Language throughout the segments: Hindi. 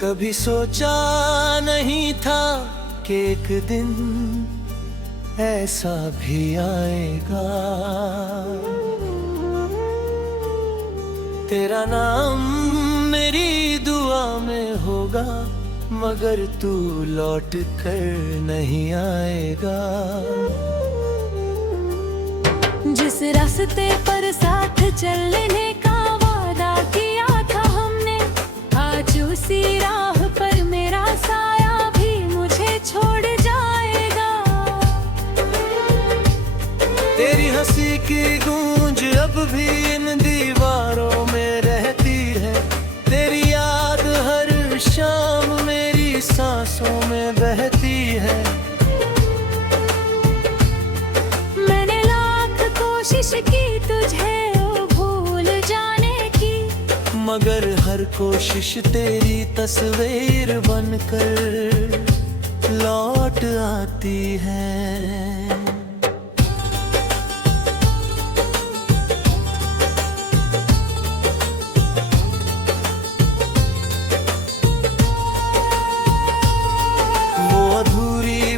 कभी सोचा नहीं था कि एक दिन ऐसा भी आएगा। तेरा नाम मेरी दुआ में होगा, मगर तू लौट कर नहीं आएगा। जिस रास्ते पर साथ चलने का वादा किया था हमने, आज उसी राह पर मेरा साया भी मुझे छोड़ जाएगा। तेरी हंसी की गूंज अब भी इन दीवारों में रहती है। तेरी याद हर शाम मेरी सांसों में बहती है। मैंने लाख कोशिश की तुझे भूल जाने की, मगर हर कोशिश तेरी तस्वीर बनकर लौट आती है।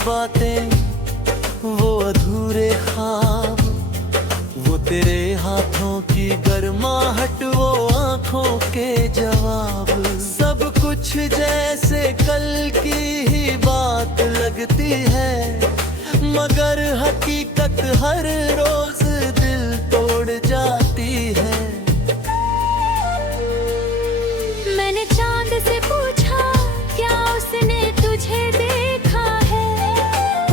बातें, वो अधूरे ख्वाब, वो तेरे हाथों की गर्माहट, वो आंखों के जवाब, सब कुछ जैसे कल की ही बात लगती है, मगर हकीकत हर रोज दिल तोड़ जाती है। मैंने चांद से पूछा क्या उसने तुझे देखा है,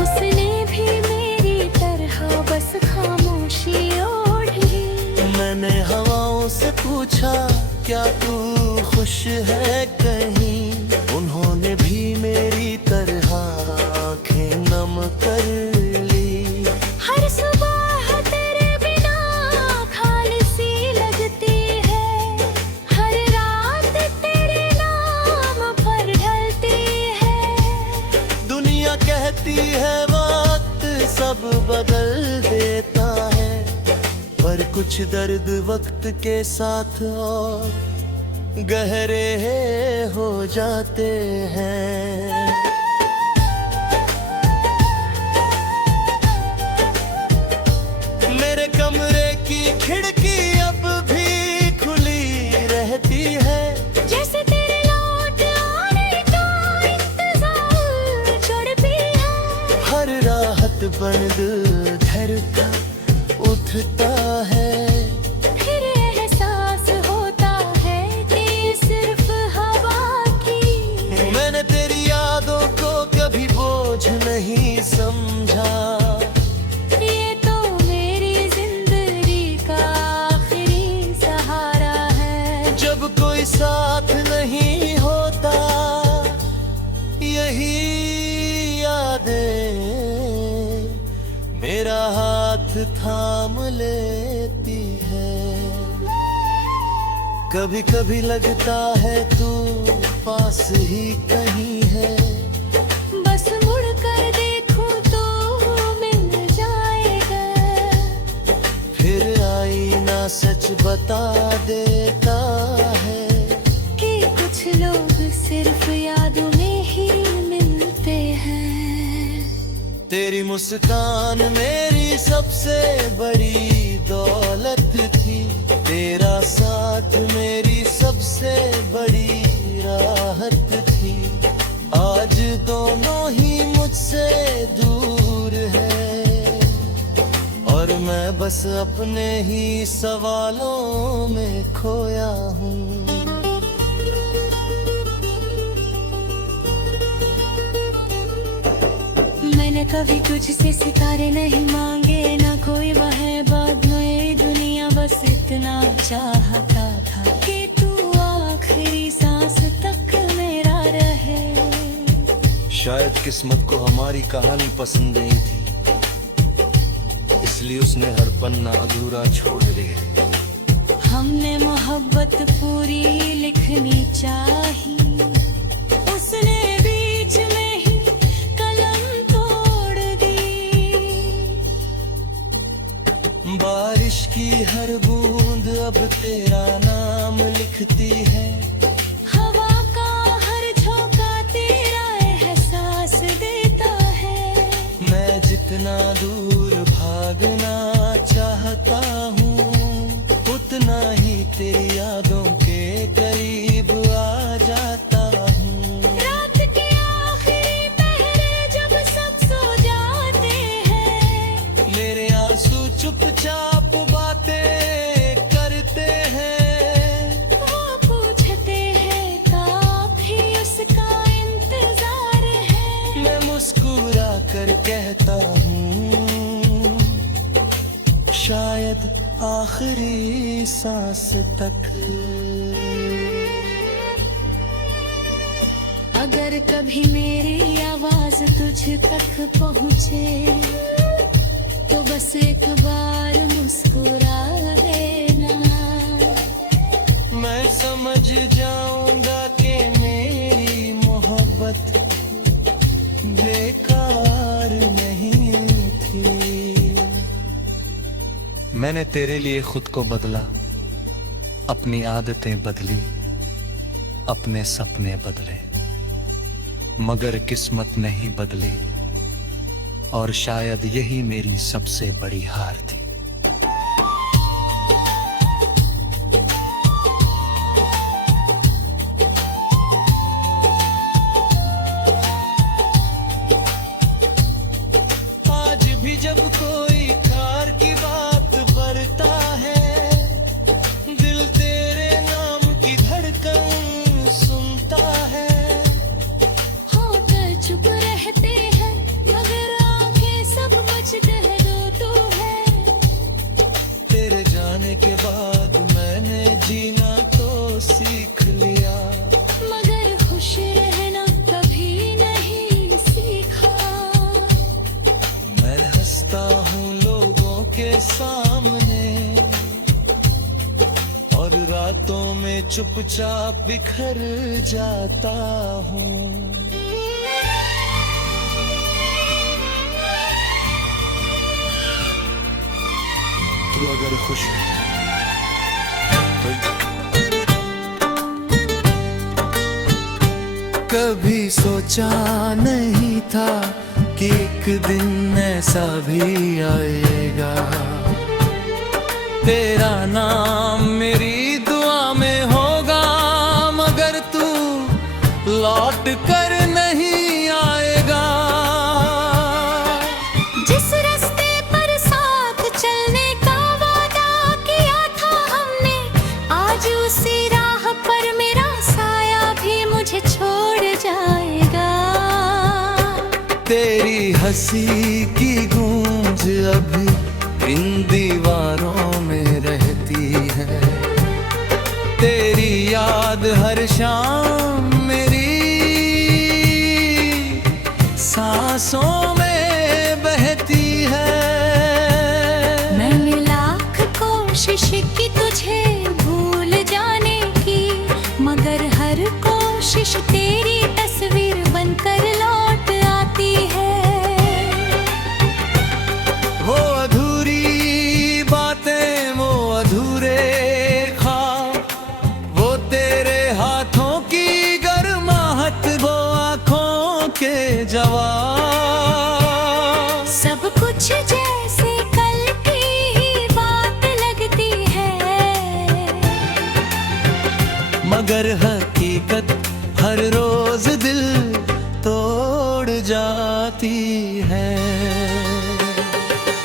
उसने भी मेरी तरह बस खामोशी ओढ़ ली। मैंने हवाओं से पूछा क्या तू खुश है कहीं, उन्होंने भी मेरी तरह आंखें नम कर ली। हर सुबह तेरे बिना खाली सी लगती है, हर रात तेरे नाम पर ढलती है। दुनिया कहती है वक्त सब बदल देता है, पर कुछ दर्द वक्त के साथ और गहरे हो जाते हैं। मेरे कमरे की खिड़की अब भी खुली रहती है, जैसे तेरे लौट आने का इंतजार चढ़ती है। हर राहत बंद धड़का उठता है, फिर एहसास होता है कि सिर्फ हवा की। मैंने तेरी यादों को कभी बोझ नहीं समझा, ये तो मेरी जिंदगी का आखिरी सहारा है। जब कोई साथ नहीं होता यही यादें मेरा हाथ थाम लेती है। कभी कभी लगता है तू पास ही कहीं है, बस मुड़ कर देखूं तो मिल जाएगा। फिर आईना सच बता देता है कि कुछ लोग सिर्फ यादों में ही मिलते हैं। तेरी मुस्कान मेरी सबसे बड़ी दौलत थी, तेरा साथ मेरी सबसे बड़ी राहत थी। आज दोनों ही मुझसे दूर है और मैं बस अपने ही सवालों में खोया हूँ। मैंने कभी तुझसे सितारे नहीं मांगे, ना कोई वह नई दुनिया, बस इतना चाहता था कि तू आखिरी सांस तक मेरा रहे। शायद किस्मत को हमारी कहानी पसंद नहीं थी, इसलिए उसने हर पन्ना अधूरा छोड़ दिया। हमने मोहब्बत पूरी लिखनी चाही, उसने बीच में ही कलम तोड़ दी। बारिश की हर बूंद अब तेरा नाम लिखती है, हवा का हर जितना दूर भागना चाहता हूँ, उतना ही तेरी यादों के करीब आ जाता हूँ। रात के आखिरी पहरे जब सब सो जाते हैं, मेरे आंसू चुपचाप बातें करते हैं। वो पूछते हैं कब भी उसका इंतजार है। मैं मुस्कुरा कर कहता हूँ, शायद आखिरी सांस तक। अगर कभी मेरी आवाज तुझ तक पहुँचे, तो बस एक बार मुस्कुरा देना। मैं समझ जाऊंगा कि मेरी मोहब्बत बेकार नहीं थी। मैंने तेरे लिए खुद को बदला, अपनी आदतें बदली, अपने सपने बदले, मगर किस्मत नहीं बदली, और शायद यही मेरी सबसे बड़ी हार थी। आज भी जब कोई कार की बात बरता है, दिल तेरे नाम की धड़कन सुनता है। होकर चुप रहते हैं, मगर आंखें सब कुछ कह दो तू है। तेरे जाने के बाद मैंने जीना तो सीख लिया, मगर खुश रहना कभी नहीं सीखा। मैं हंसता हूँ लोगों के सामने, और रातों में चुपचाप बिखर जाता हूँ। तू अगर खुश है तो कभी सोचा नहीं था कि एक दिन ऐसा भी आएगा। तेरा नाम मेरी दुआ में होगा, मगर तू लौट कर नहीं आएगा। जिस रास्ते पर साथ चलने का वादा किया था हमने, आज उसी राह पर मेरा साया भी मुझे छोड़ जाएगा। तेरी हंसी की गूंज अभी इन दीवारों में रहती है। तेरी याद हर शाम मेरी सांसों में बहती है। मैंने लाख कोशिश की तुझे भूल जाने की, मगर हर कोशिश तेरी तस्वीर बनकर लौट आती है। वो अधूरी बातें, वो अधूरे ख्वाब, वो तेरे हाथों की गर्माहट, वो आँखों के जवाब, सब कुछ जैसे कल की ही बात लगती है, मगर हकीकत हर रोज दिल तोड़ जाती है।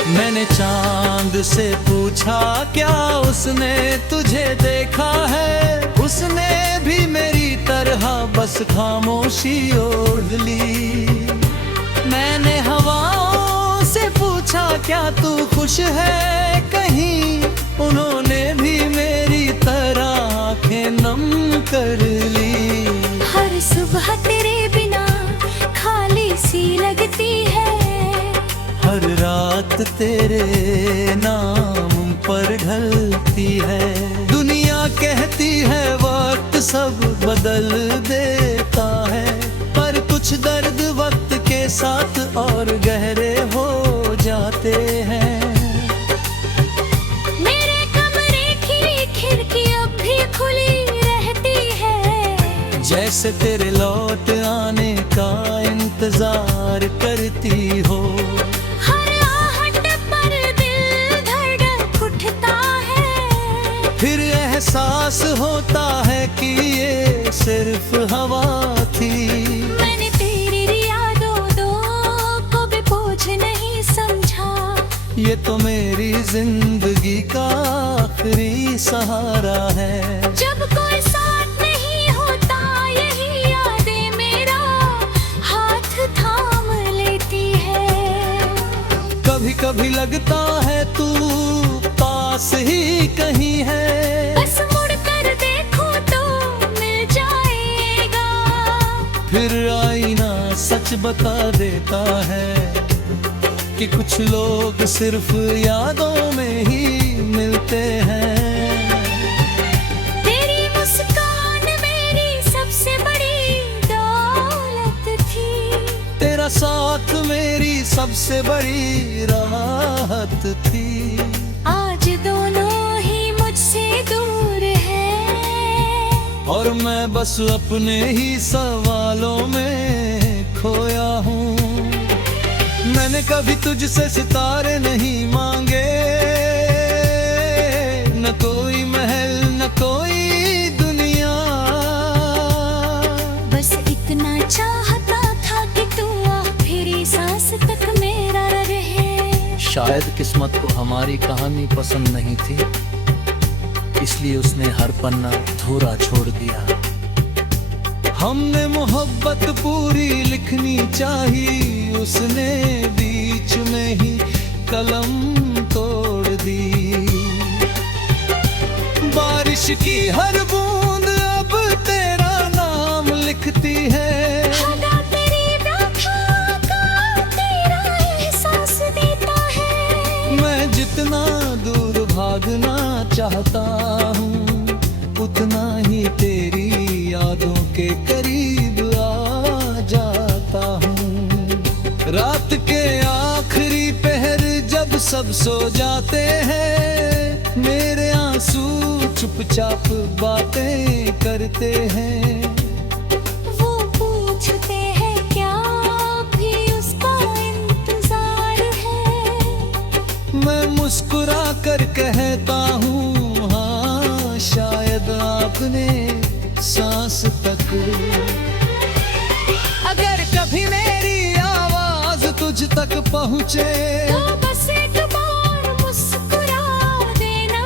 मैंने चांद से पूछा क्या उसने तुझे देखा है, उसने भी मेरी तरह बस खामोशी ओढ़ ली। मैंने हवाओं से पूछा क्या तू खुश है कहीं, उन्होंने भी मेरी तरह आंखें नम कर ली। हर सुबह तेरे बिना खाली सी लगती है, हर रात तेरे नाम पर ढलती है। दुनिया कहती है वक्त सब बदल देता है, पर कुछ दर्द वक्त के साथ और गहरे हो जाते हैं। मेरे कमरे की खिड़की अब भी खुली रहती है, जैसे तेरे लौट आने का इंतजार करती हो। हर एहसास होता है कि ये सिर्फ हवा थी। मैंने तेरी यादों दो को भी बोझ नहीं समझा। ये तो मेरी जिंदगी का आखिरी सहारा है। जब कोई साथ नहीं होता यही यादें मेरा हाथ थाम लेती है। कभी कभी लगता है तू पास ही कहीं है। बस मुड़ कर देखो तो मिल जाएगा। फिर आईना सच बता देता है कि कुछ लोग सिर्फ यादों में ही मिलते हैं। तेरी मुस्कान मेरी सबसे बड़ी दौलत थी। तेरा साथ मेरी सबसे बड़ी राहत थी। आज दोनों ही मुझसे दूर हैं और मैं बस अपने ही सवालों में खोया हूँ। मैंने कभी तुझसे सितारे नहीं मांगे, न कोई महल न कोई दुनिया। बस इतना चाहता था कि तू आखिरी सांस तक मेरा रहे। शायद किस्मत को हमारी कहानी पसंद नहीं थी, इसलिए उसने हर पन्ना अधूरा छोड़ दिया। हमने मोहब्बत पूरी लिखनी चाहिए, उसने बीच में ही कलम तोड़ दी। बारिश की हर बूंद अब तेरा नाम लिखती है। खुदा तेरी व्याख्या का तेरा एहसास देता है। मैं जितना दूर भागना चाहता हूँ, उतना ही तेरी यादों के करीब आ जाता हूँ। रात के आखिरी पहर जब सब सो जाते हैं, मेरे आंसू चुपचाप बातें करते हैं। वो पूछते हैं क्या भी उसका इंतजार है। मैं मुस्कुरा कर कहता हूँ हाँ, शायद आपने सांस तक। अगर कभी मेरी आवाज तुझ तक पहुँचे तो बस एक बार मुस्कुरा देना।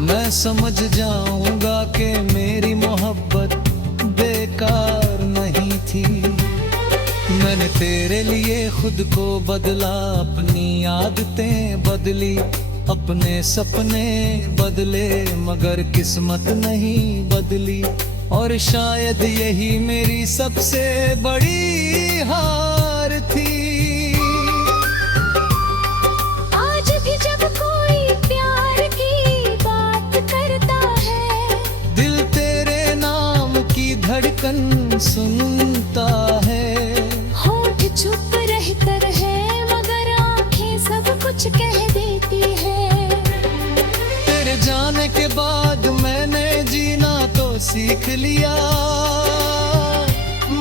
मैं समझ जाऊंगा कि मेरी मोहब्बत बेकार नहीं थी। मैंने तेरे लिए खुद को बदला, अपनी आदतें बदली, अपने सपने बदले, मगर किस्मत नहीं बदली। और शायद यही मेरी सबसे बड़ी हार थी। आज भी जब कोई प्यार की बात करता है, दिल तेरे नाम की धड़कन सुनता है। होठ चुप रहकर है मगर आंखें सब कुछ कह देती है। तेरे जाने के बाद मैंने जीना तो सीख लिया,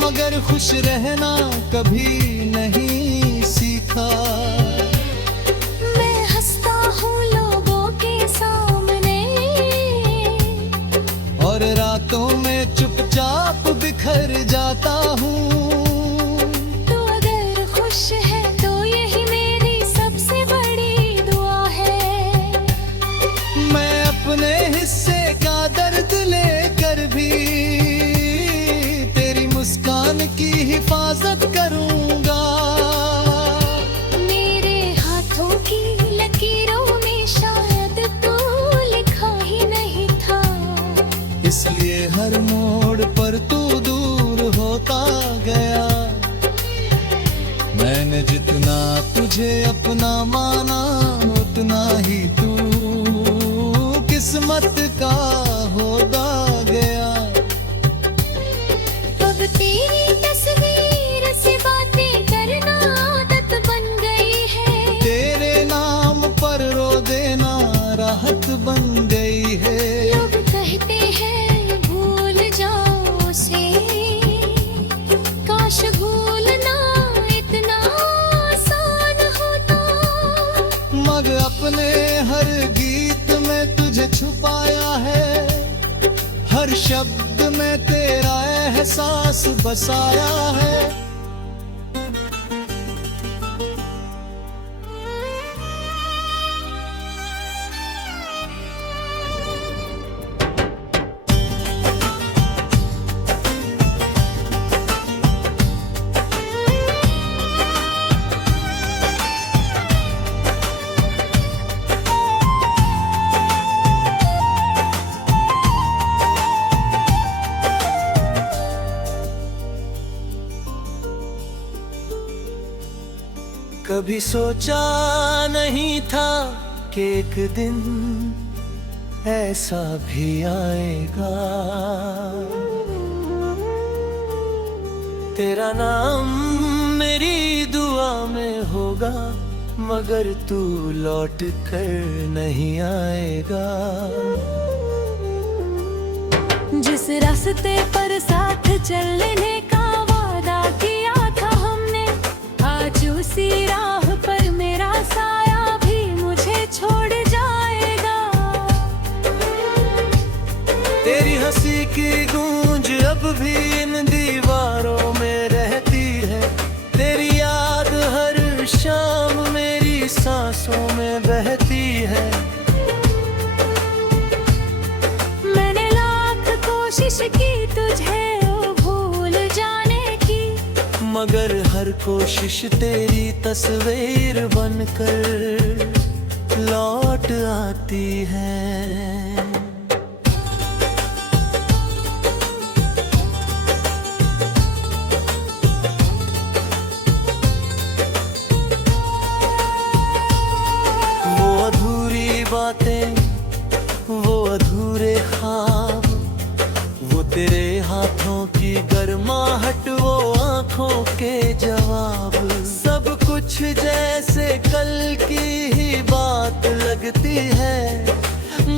मगर खुश रहना कभी नहीं सीखा। मैं हंसता हूँ लोगों के सामने और रातों में चुपचाप बिखर जाता हूँ। तो अगर खुश है तो यही मेरी सबसे बड़ी दुआ है। मैं अपने हिस्से का दर्द लेकर भी तेरी मुस्कान की हिफाजत करूंगा। मेरे हाथों की लकीरों में शायद तू लिखा ही नहीं था। इसलिए हर मोड़ पर तू दूर होता गया। मैंने जितना तुझे अपना माना, उतना ही तू किस्मत का होता गया। अब तेरी तस्वीर से बातें करना आदत बन गई है। तेरे नाम पर रो देना राहत बन गई है। लोग कहते हैं भूल जाओ उसे, काश भूलना इतना आसान होता। मगर अपने हर गीत में तुझे छुपाया है। हर शब्द में तेरा एहसास बसाया है। कभी सोचा नहीं था कि एक दिन ऐसा भी आएगा। तेरा नाम मेरी दुआ में होगा, मगर तू लौट कर नहीं आएगा। जिस रास्ते पर साथ चलने का वादा किया था हमने, आज उसी राह पर मेरा साया भी मुझे छोड़ जाएगा। तेरी हंसी की गूंज अब भी इन दीवारों में रहती है। तेरी याद हर शाम मेरी सांसों में बहती है। मैंने लाख कोशिश की तुझे भूल जाने की, मगर हर कोशिश तेरी तस्वीर बनकर लौट आती है। वो अधूरी बातें, वो अधूरे ख्वाब, वो तेरे हाथों की गर्माहट, वो आंखों के जवाब, सब कुछ जैसे कल की ही बात लगती है।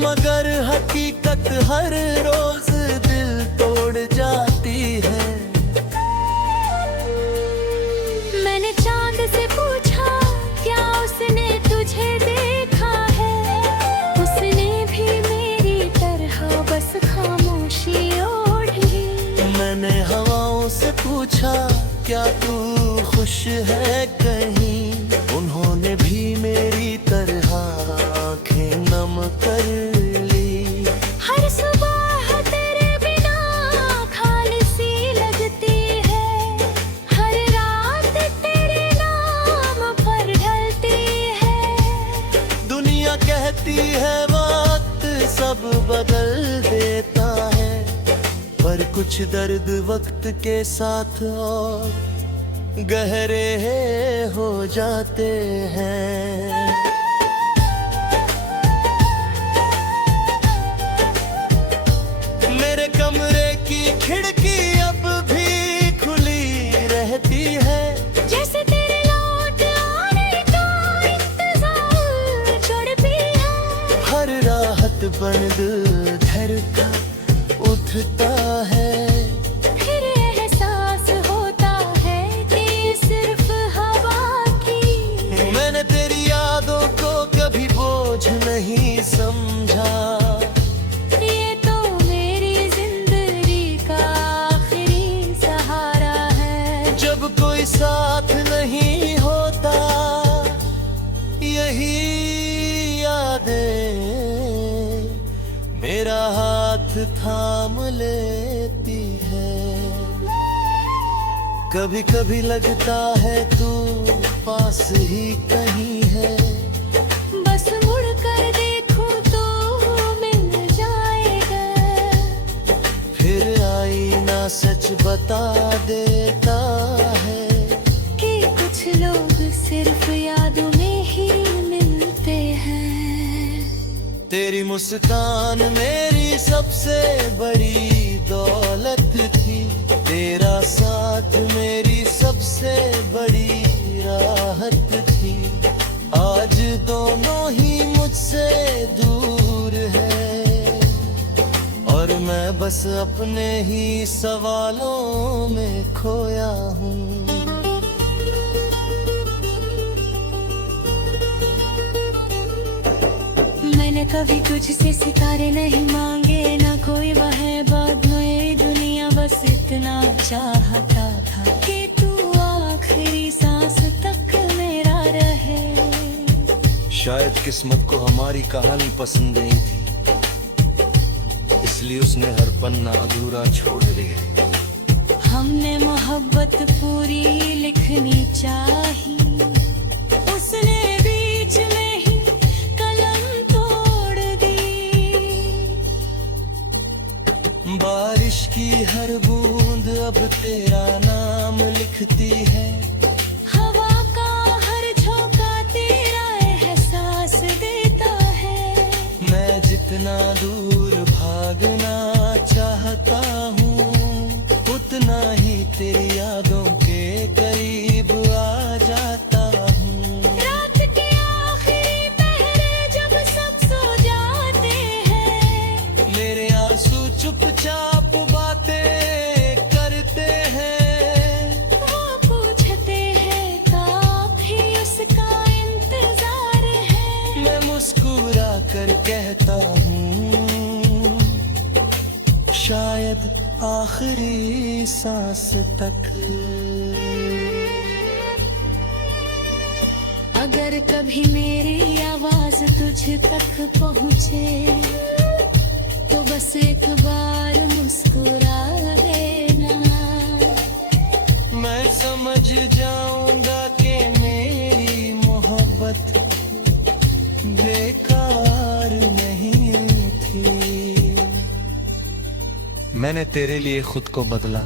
मगर हकीकत हर रोज दिल तोड़ जाती है। मैंने चांद से पूछा क्या उसने तुझे देखा है, उसने भी मेरी तरह बस खामोशी ओढ़ ली। मैंने हवाओं से पूछा क्या तू खुश है कहीं, उन्होंने भी मेरी तरह आंखें नम कर ली। हर सुबह तेरे बिना खाली सी लगती है, हर रात तेरे नाम पर ढलती है। दुनिया कहती है वक्त सब बदल देता है, पर कुछ दर्द वक्त के साथ और गहरे हो जाते हैं। मेरे कमरे की खिड़की अब भी खुली रहती है, जैसे तेरे लौट आने का इंतजार चढ़ती है। हर राहत बन दिल धड़का उठता है। फिर एहसास होता है कि सिर्फ हवा की। मैंने तेरी यादों को कभी बोझ नहीं समझा, ये तो मेरी जिंदगी का आखिरी सहारा है। जब कोई साथ नहीं होता यही यादें मेरा हाथ थाम लेती है। कभी कभी लगता है तू पास ही कहीं है, बस मुड़ कर देखूं तो मिल जाएगा। फिर आईना सच बता देता है कि कुछ लोग सिर्फ यादों में ही मिलते हैं। तेरी मुस्कान मेरी सबसे बड़ी दौलत थी, तेरा साथ मेरी सबसे बड़ी राहत थी। आज दोनों ही मुझसे दूर है और मैं बस अपने ही सवालों में खोया हूँ। मैंने कभी तुझसे सितारे नहीं मांगे, ना कोई वह शायद किस्मत को हमारी कहानी पसंद नहीं थी, इसलिए उसने हर पन्ना अधूरा छोड़ दिया। हमने मोहब्बत पूरी लिखनी चाही, उसने बीच में ही कलम तोड़ दी। बारिश की हर बूंद अब तेरा नाम लिखती है, हवा का हर झोंका तेरा एहसास देता है। मैं जितना दूर भागना चाहता हूँ, उतना ही तेरी यादों के करीब आ जाता हूँ। रात के आखिरी पहरे जब सब सो जाते हैं, मेरे आंसू चुपचाप बातें करते हैं। वो पूछते हैं कब भी उसका इंतजार है। मैं मुस्कुरा कर कहता हूँ, शायद आखिरी सांस तक। अगर कभी मेरी आवाज तुझ तक पहुँचे, तो बस एक बार मुस्कुरा देना। मैं समझ जाऊंगा कि मेरी मोहब्बत बेकार नहीं थी। मैंने तेरे लिए खुद को बदला,